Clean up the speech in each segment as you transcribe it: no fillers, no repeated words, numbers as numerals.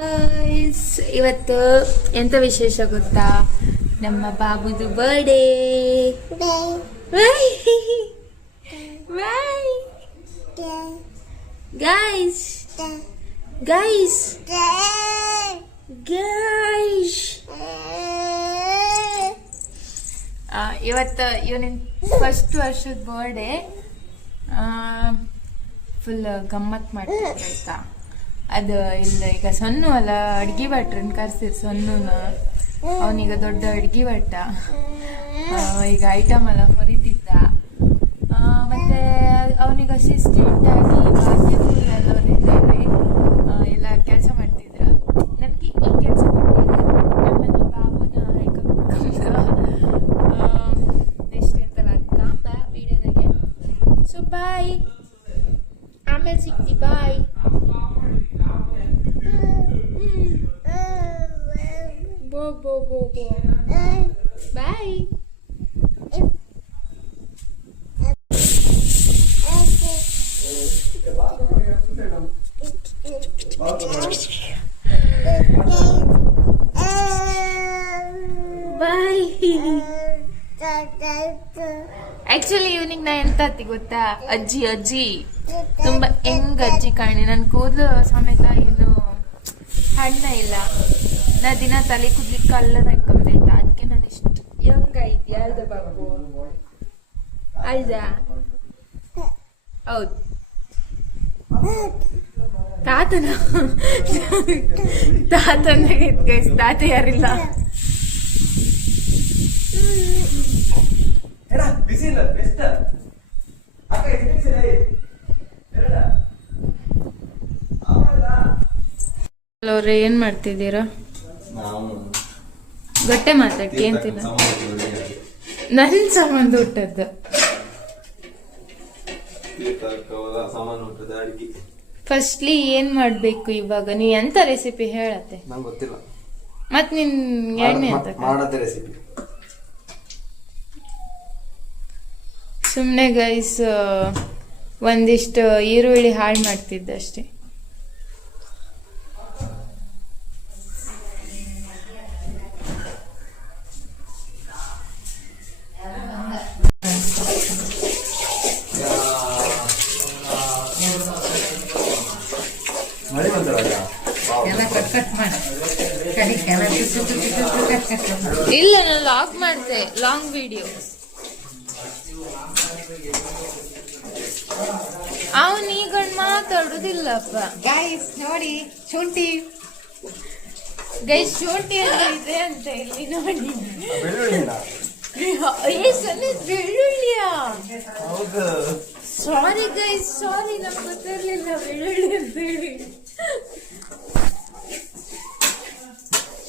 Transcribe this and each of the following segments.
Guys, ಇವತ್ತು ಎಂತ ವಿಶೇಷ ಗೊತ್ತಾ? ನಮ್ಮ ಬಾಬುದು ಬರ್ಡೇ. ಗೈಸ್ ಗೈಸ್ ಗೈಸ್ ಇವತ್ತು ಇವನಿನ ಫಸ್ಟ್ ವರ್ಷದ ಬರ್ಡೇ. ಫುಲ್ ಗಮ್ಮತ್ ಮಾಡ್ತಿದ್ರು ಆಯ್ತಾ. ಅದು ಇಲ್ಲ, ಈಗ ಸೊನ್ನು ಅಲ್ಲ, ಅಡ್ಗೆ ಭಟ್ರನ್ನ ಕರ್ಸಿರ್ ಸೊನ್ನುನ. ಅವನೀಗ ದೊಡ್ಡ ಅಡ್ಗೆ ಭಟ್ಟ. ಈಗ ಐಟಮ್ ಎಲ್ಲ ಹೊರಿತಿದ್ದ. ಮತ್ತೆ ಅವನಿಗೆ ಅಸಿಸ್ಟೆಂಟ್ ಆಗಿ ಎಲ್ಲ ಕೆಲಸ ಮಾಡ್ತಿದ್ರ. ನನಗೆ ಈ ಕೆಲಸ ಕೊಟ್ಟಿದ್ರು ನಮ್ಮನೆ ಬಾಬುನ ನೆಕ್ಸ್ಟ್ ಎಂತಲ್ಲ ಅದು ಕಾಂಬ ವಿಡಿಯೋದಾಗೆ. ಸೊ ಬಾಯ್, ಆಮೇಲೆ ಸಿಗ್ತಿ. ಬಾಯ್. Bye. ಆಕ್ಚುಲಿ ಇವನಿಗೆ ನಾ ಎಂತ ಅತ್ತಿ ಗೊತ್ತಾ? ಅಜ್ಜಿ ತುಂಬಾ ಹೆಂಗ್ ಅಜ್ಜಿ ಕಾಣಿ. ನನ್ ಕೂದಲು ಸಮೇತ ಏನು ಹಣ್ಣ ಇಲ್ಲ. ನಾ ದಿನ ತಲೆ ಕೂದ್ಲಿಕ್ಕೆ ಕಲ್ಲರ್ ಹಾಕೊಂಡೈತಾ, ಅದಕ್ಕೆ ನಾನು ಇಷ್ಟು ಯಂಗ್ ಐತಿ. ಅಲ್ದ ಬಾಬು? ಅಲ್ದ? ಹೌದು. ತಾತನ ತಾತ ಯಾರಿಲ್ಲ. ಅವ್ರೆ, ಏನ್ ಮಾಡ್ತಿದ್ದೀರಾ? ಗಟ್ಟೆ ಮಾತಾಡ್ತಿ ಅಂತೀನ. ನನ್ ಸಂಬಂಧ ಹುಟ್ಟದ್ದು. ಫಸ್ಟ್ಲಿ ಏನ್ ಮಾಡ್ಬೇಕು ಇವಾಗ? ನೀ ಎಂತ ರೆಸಿಪಿ ಹೇಳತ್ತೆ? ಮತ್ ನಿನ್ ಎರಡನೇ ರೆಸಿಪಿ ಸುಮ್ನೆ ಗೈಸ್ ಒಂದಿಷ್ಟು ಈರುಳ್ಳಿ ಹಾಳು ಮಾಡ್ತಿದ್ದೆ ಅಷ್ಟೇ. ಇಲ್ಲ, ನಾನು ಲಾಗ್ ಮಾಡ್ತೆ, ಲಾಂಗ್ ವಿಡಿಯೋ. ಅವನೀಗ ಮಾತಾಡುದಿಲ್ಲಪ್ಪ. ಗೈಸ್ ನೋಡಿ, ಶುಂಠಿ ಗೈಸ್ ಶುಂಠಿ ಅಂತ ಇದೆ ಅಂತ ಇಲ್ಲಿ ನೋಡಿ. ಬೆಳ್ಳುಳ್ಳಿಯಾ? ಸಾರಿ ಗೈಸ್, ಸಾರಿ, ನಮ್ಗೆ ಗೊತ್ತಿರ್ಲಿಲ್ಲ ಬೆಳ್ಳುಳ್ಳಿ ಅಂತ ಹೇಳಿ.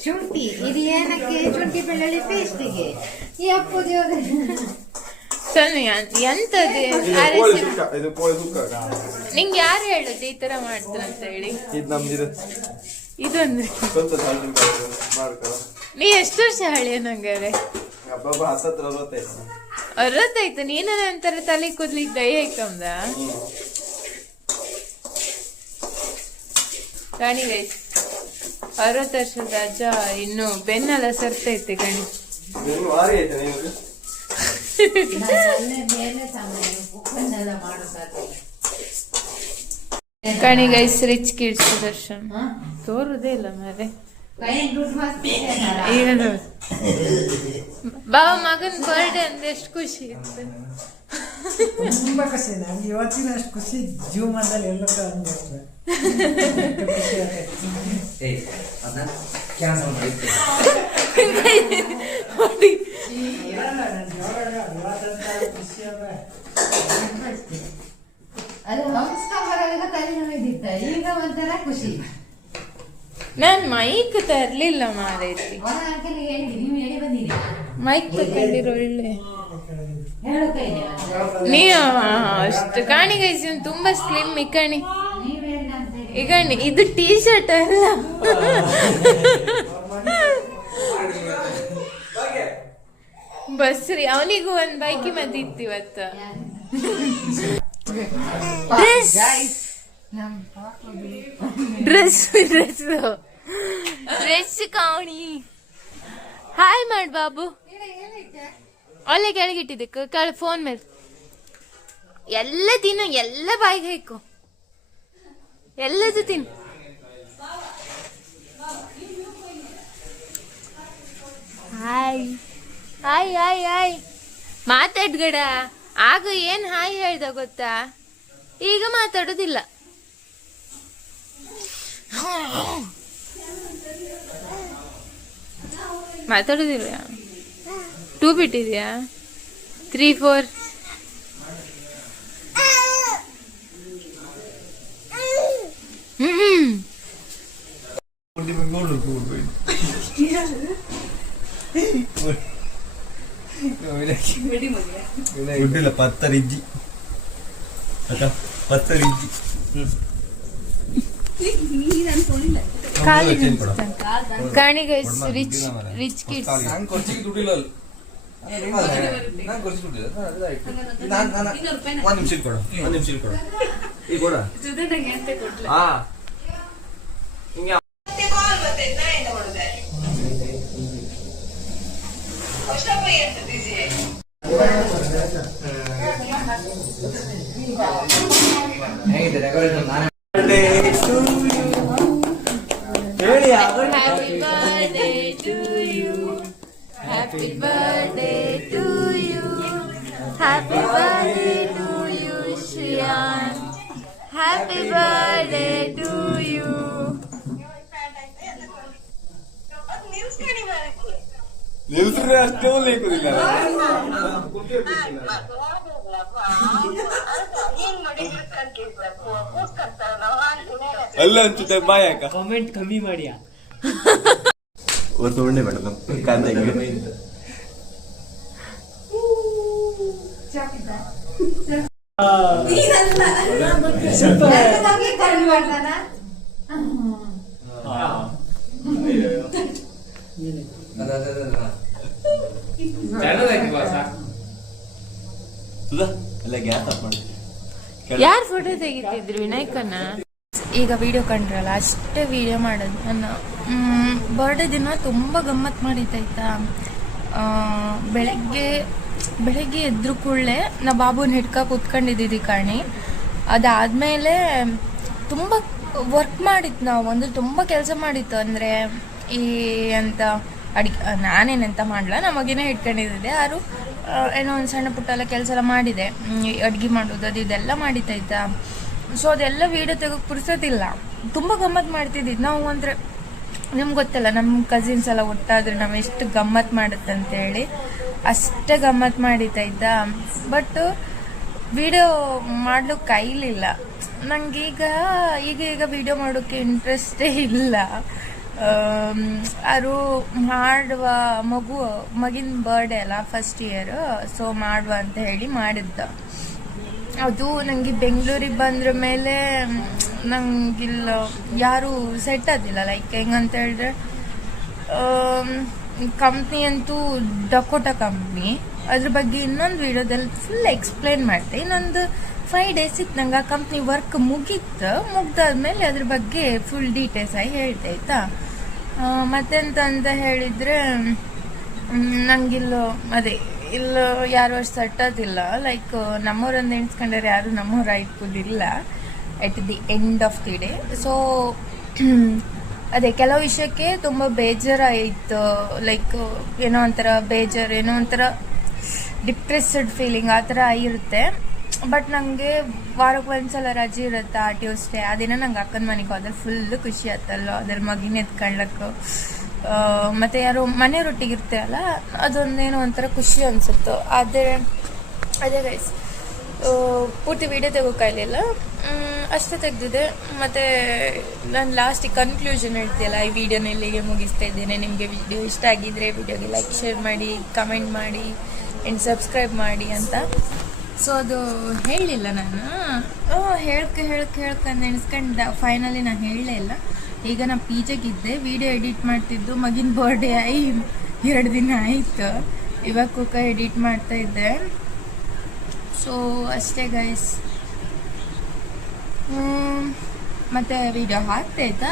ಶುಂಠಿ ಇದು ಏನಕ್ಕೆ? ಶುಂಠಿ ಬೆಳ್ಳುಳ್ಳಿ ಪೇಸ್ಟಿಗೆ. ಎಂತದೆ? ನಿಂಗೆ ಯಾರು ಹೇಳುದು ಈ ತರ ಮಾಡ್ತಾರಂತ ಹೇಳಿ? ಇದಂದ್ರೆ ನೀ ಎಷ್ಟು ವರ್ಷ ಹಳೆಯ? ನಂಗಾರೆ 60 ನೀನ ನಂತರ ತಲೆ ಕೂದ್ಲಿಕ್ಕೆ ದಯ ಐಕಂದ ಕಾಣಿ ಗೈಸ್. 60 ವರ್ಷದ ಅಜ್ಜ ಇನ್ನು ಬೆನ್ನೆಲ್ಲ ಸರ್ತೈತೆ ಕಣಿ. ಕಣಿ ಗೈಸ್, ರಿಚ್ ಕಿಡ್ಸ್ ಸುದರ್ಶನ್ ತೋರುದೇ ಇಲ್ಲ ಮಾರೆ. ಬಾಬಾ ಮಗನ್ ಬರ್ಡೇ ಅಂದ್ರೆ ಎಷ್ಟು ಖುಷಿ ಇತ್ತು. ತುಂಬಾ ಖುಷಿ. ನಮ್ಗೆ ಇವತ್ತಿನ ಅಷ್ಟು ಖುಷಿ ಜೀವನದಲ್ಲಿ ಎಲ್ಲ ಈಗ ಒಂಥರ ಖುಷಿ. ನಾನ್ ಮೈಕ್ ತರ್ಲಿಲ್ಲ ಮಾರೈತಿ. ಮೈಕ್ ತಗೊಂಡಿರೋ ಒಳ್ಳೆ ನೀ ಅಷ್ಟು ಕಾಣಿ ಗೈಸ್. ತುಂಬಾ ಸ್ಲಿಮ್ ಇಕಣಿ. ಈಗ ಇದು ಟೀ ಶರ್ಟ್ ಅಲ್ಲ, ಬಸ್ರಿ. ಅವನಿಗೂ ಒಂದ್ ಬೈಕಿ ಮದ್ದಿತ್ತು ಇವತ್ತು. ಡ್ರೆಸ್ ಫ್ರೆಶ್ ಕಾವಣಿ ಹಾಯ್ ಮಾಡ್ ಬಾಬು ಒಳ್ಳೆ ಕೆಳಗಿಟ್ಟಿದ್ದೆ ಕೆಳ ಫೋನ್ ಮೇಲೆ ಎಲ್ಲ ತಿನ್ನು ಎಲ್ಲ ಬಾಯಿಗೆ ಹಾಕು ಎಲ್ಲದು ತಿನ್ನು ಹಾಯ್ ಹಾಯ್ ಹಾಯ್ ಹಾಯ್ ಮಾತಾಡ್ಗಡ ಆಗ ಏನ್ ಹಾಯ್ ಹೇಳ್ದ ಗೊತ್ತಾ ಈಗ ಮಾತಾಡೋದಿಲ್ಲ ಮಾತಾಡೋದಿಲ್ಲ 2 ಬಿಟ್ಟಿದ್ಯಾ 3 4 10 ಕಾಣಿ guys rich kids Happy birthday to you. Happy birthday to you. Happy birthday to you, Shriyan. Happy birthday to you. ಅಲ್ಲ ಅನ್ಸುತ್ತೆ ಬಾಯಾಕ ಕಾಮೆಂಟ್ ಕಮ್ಮಿ ಮಾಡಿಯಾ ಒಂದು ಉಂಡೆ ಬೇಡ ಕಾಂದೆ ಎಲ್ಲ ಗ್ಯಾಸ್ ಆಫ್ ಮಾಡಿ ಯಾರು ಫೋಟೋ ತೆಗಿತಿದ್ರು ವಿನಾಯಕನ ಈಗ ವಿಡಿಯೋ ಕಂಡ್ರಲ್ಲ ಅಷ್ಟೇ ವಿಡಿಯೋ ಮಾಡೋದು ನನ್ನ ಬರ್ಡೇ ದಿನ ತುಂಬ ಗಮ್ಮತ್ ಮಾಡಿದ್ದಾಯ್ತಾ ಬೆಳಗ್ಗೆ ಎದ್ರು ಕೂಡಲೇ ನಾ ಬಾಬುನ ಹಿಡ್ಕ ಕೂತ್ಕೊಂಡಿದ್ದೀವಿ ಕಾಣಿ ಅದಾದಮೇಲೆ ತುಂಬ ವರ್ಕ್ ಮಾಡಿತ್ತು ನಾವು ಅಂದ್ರೆ ತುಂಬ ಕೆಲಸ ಮಾಡಿತ್ತು ಅಂದರೆ ಈ ಅಂತ ಅಡಿಗೆ ನಾನೇನಂತ ಮಾಡಲ್ಲ ನಮಗೇನೆ ಹಿಡ್ಕೊಂಡಿದ್ದೆ ಯಾರು ಏನೋ ಒಂದು ಸಣ್ಣ ಪುಟ್ಟ ಎಲ್ಲ ಕೆಲಸ ಎಲ್ಲ ಮಾಡಿದೆ ಅಡುಗೆ ಮಾಡೋದು ಅದು ಇದೆಲ್ಲ ಮಾಡಿದ್ದಾಯ್ತಾ ಸೊ ಅದೆಲ್ಲ ವೀಡಿಯೋ ತೆಗೋಕೆ ಪುರ್ಸೋದಿಲ್ಲ ತುಂಬ ಗಮ್ಮತ್ ಮಾಡ್ತಿದ್ದಿದ್ದು ನಾವು ಅಂದರೆ ನಿಮ್ಗೆ ಗೊತ್ತಲ್ಲ ನಮ್ಮ ಕಸಿನ್ಸ್ ಎಲ್ಲ ಒಟ್ಟಾದ್ರೆ ನಾವು ಎಷ್ಟು ಗಮ್ಮತ್ ಮಾಡುತ್ತೆ ಅಂತೇಳಿ ಅಷ್ಟೇ ಗಮ್ಮತ್ ಮಾಡಿದ್ದಾಯ್ತಾ ಬಟ್ ವಿಡಿಯೋ ಮಾಡಲು ಕೈಲಿಲ್ಲ ನಂಗೀಗ ಈಗ ವಿಡಿಯೋ ಮಾಡೋಕ್ಕೆ ಇಂಟ್ರೆಸ್ಟೇ ಇಲ್ಲ ಅವರು ಮಾಡುವ ಮಗಿನ ಬರ್ಡೇ ಅಲ್ಲ ಫಸ್ಟ್ ಇಯರ್ ಸೊ ಮಾಡುವ ಅಂತ ಹೇಳಿ ಮಾಡಿದ್ದ ಅದು ನನಗೆ ಬೆಂಗಳೂರಿಗೆ ಬಂದ್ರ ಮೇಲೆ ನಂಗಿಲ್ಲ ಯಾರು ಸೆಟ್ ಆದಿಲ್ಲ ಲೈಕ್ ಹೆಂಗಂತ ಹೇಳಿದ್ರೆ ಕಂಪ್ನಿ ಅಂತೂ ಡಕೋಟಾ ಕಂಪ್ನಿ ಅದ್ರ ಬಗ್ಗೆ ಇನ್ನೊಂದು ವಿಡಿಯೋದಲ್ಲಿ ಫುಲ್ ಎಕ್ಸ್ಪ್ಲೈನ್ ಮಾಡ್ತೆ ಇನ್ನೊಂದು 5 days ಇತ್ತು ನಂಗೆ ಆ ಕಂಪ್ನಿ ವರ್ಕ್ ಮುಗ್ದಾದ್ಮೇಲೆ ಅದ್ರ ಬಗ್ಗೆ ಫುಲ್ ಡೀಟೇಲ್ಸ್ ಆಗಿ ಹೇಳ್ತೆ ಆಯ್ತಾ ಮತ್ತೆಂತ ಅಂತ ಹೇಳಿದ್ರೆ ನಂಗಿಲ್ಲ ಅದೇ ಇಲ್ಲ ಯಾರು ಅಷ್ಟು ಸಟ್ಟೋದಿಲ್ಲ ಲೈಕ್ ನಮ್ಮವ್ರನ್ನ ಎಣಿಸ್ಕೊಂಡ್ರೆ ಯಾರು ನಮ್ಮವ್ರು ಆಯ್ಕೋದಿಲ್ಲ at the end of the day so ಅದೇ ಕೆಲವು ವಿಷಯಕ್ಕೆ ತುಂಬ ಬೇಜಾರಾಯಿತು ಲೈಕ್ ಏನೋ ಒಂಥರ ಬೇಜಾರು ಏನೋ ಒಂಥರ ಡಿಪ್ರೆಸ್ಡ್ ಫೀಲಿಂಗ್ ಆ ಥರ ಆಗಿರುತ್ತೆ ಬಟ್ ನನಗೆ ವಾರಕ್ಕೆ ಒಂದ್ಸಲ ರಜೆ ಇರುತ್ತೆ ಆ ಟ್ಯೂಸ್ಡೇ ಆ ದಿನ ನಂಗೆ ಅಕ್ಕನ ಮನೆಗೆ ಹೋದ್ರೆ ಫುಲ್ಲು ಖುಷಿ ಆಯ್ತಲ್ಲ ಅದ್ರ ಮಗಿನ ಎತ್ಕೊಳ್ಳೋಕ್ಕೆ ಮತ್ತು ಯಾರು ಮನೆಯವ್ರೊಟ್ಟಿಗೆ ಇರ್ತೀವಲ್ಲ ಅದೊಂದೇನೋ ಒಂಥರ ಖುಷಿ ಅನಿಸುತ್ತೋ ಅದೇ ಗೈಸ್ ಪೂರ್ತಿ ವಿಡಿಯೋ ತೆಗೋಕಾಗಲಿಲ್ಲ ಅಷ್ಟೇ ತೆಗೆದಿದೆ ಮತ್ತು ನಾನು ಲಾಸ್ಟಿಗೆ ಕನ್ಕ್ಲೂಷನ್ ಹೇಳ್ತೀಯಲ್ಲ ಈ ವಿಡಿಯೋನ ಇಲ್ಲಿಗೆ ಮುಗಿಸ್ತಾ ಇದ್ದೇನೆ ನಿಮಗೆ ವಿಡಿಯೋ ಇಷ್ಟ ಆಗಿದ್ರೆ ವಿಡಿಯೋಗೆ ಲೈಕ್ ಶೇರ್ ಮಾಡಿ ಕಮೆಂಟ್ ಮಾಡಿ ಆ್ಯಂಡ್ ಸಬ್ಸ್ಕ್ರೈಬ್ ಮಾಡಿ ಅಂತ ಸೊ ಅದು ಹೇಳಲಿಲ್ಲ ನಾನು ಹೇಳ್ಕೊಂಡು ನೆನೆಸ್ಕೊಂಡು ಫೈನಲಿ ನಾನು ಹೇಳಲೇ ಇಲ್ಲ ಈಗ ನಾನು ಪಿಜಿಗಿದ್ದೆ ವಿಡಿಯೋ ಎಡಿಟ್ ಮಾಡ್ತಿದ್ದು ಮಗಿನ ಬರ್ಡೇ ಆಗಿ 2 ದಿನ ಆಯಿತು ಇವಾಗ ಕುಕ್ಕ ಎಡಿಟ್ ಮಾಡ್ತಾ ಇದ್ದೆ ಸೊ ಅಷ್ಟೇ ಗೈಸ್ ಮತ್ತೆ ವಿಡಿಯೋ ಹಾಕ್ತೆ ಆಯ್ತಾ.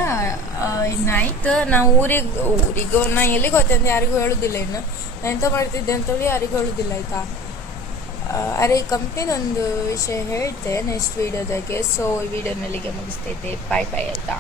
ಇನ್ನಾಯ್ತು ನಾ ಊರಿಗೂ ನಾ ಎಲ್ಲಿಗೆ ಹೋಗ್ತೆ ಅಂತ ಯಾರಿಗೂ ಹೇಳುದಿಲ್ಲ. ಇನ್ನು ನಾ ಎಂತ ಮಾಡ್ತಿದ್ದೆ ಅಂತೇಳಿ ಯಾರಿಗೂ ಹೇಳುದಿಲ್ಲ ಆಯ್ತಾ. ಅರೆ ಈ ಕಂಪ್ನಿದೊಂದು ವಿಷಯ ಹೇಳ್ತೆ ನೆಕ್ಸ್ಟ್ ವಿಡಿಯೋದಾಗೆ. ಸೊ ಈ ವಿಡಿಯೋನಲ್ಲಿಗೆ ಮುಗಿಸ್ತೈತೆ. ಬಾಯ್ ಬಾಯ್ ಆಯ್ತಾ.